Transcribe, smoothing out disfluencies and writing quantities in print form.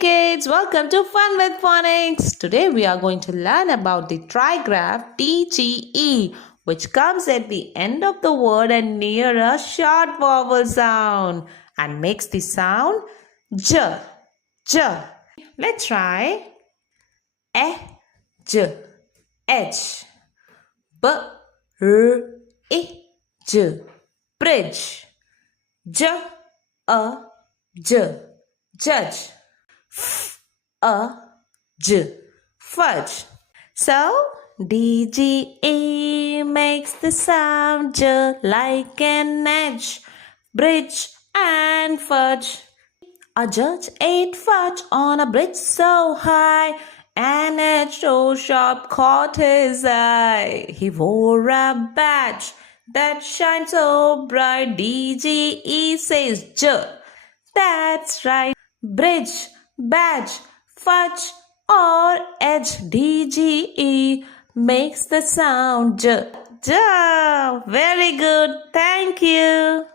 kids, welcome to Fun with Phonics. Today we are going to learn about the trigraph dge, which comes at the end of the word and near a short vowel sound and makes the sound j, j. Let's try j, h, b, r, I, j, bridge, j, j, judge, j, fudge. So dge makes the sound j like an edge, bridge and fudge. A judge ate fudge on a bridge so high, an edge so sharp caught his eye. He wore a badge that shines so bright. dge says j. That's right. Bridge, badge, fudge or edge. dge makes the sound j. J. Very good. Thank you.